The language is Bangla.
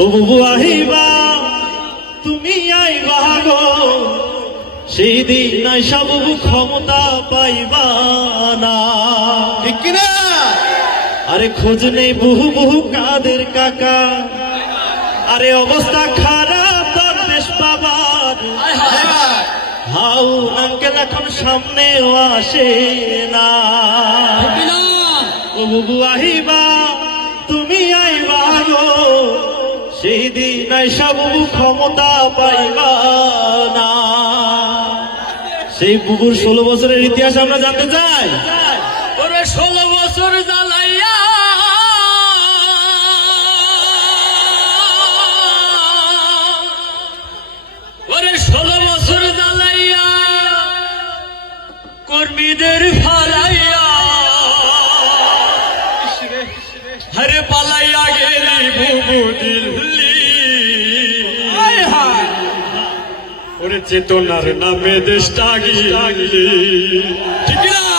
ও বুবু আহিবা তুমি আইবা গো, সেই দিন আইসা বুবু ক্ষমতা পাইবা না। ঠিক কিনা? আরে খোঁজ নেই বহু বহু কাদের কাকা, আরে অবস্থা খারাপ তার দেশ বাবার। হাউ আঙ্কেল এখন সামনেও আসে না। ও বুবু আহিবা তুমি আইবা গো, সেই দিন আইসা বুবু ক্ষমতা পাইবা না। সেই বুবুর 16 বছরের ইতিহাস আমরা জানতে চাই। ওরে 16 বছর জ্বালাইয়া ওরে 16 বছর জ্বালাইয়া কর্মীদের ফালাইয়া হরে পালাইয়া গেলি বুবু দিল্লি। ওরে চেতনার নামে দেশটা গিলি। ঠিক না?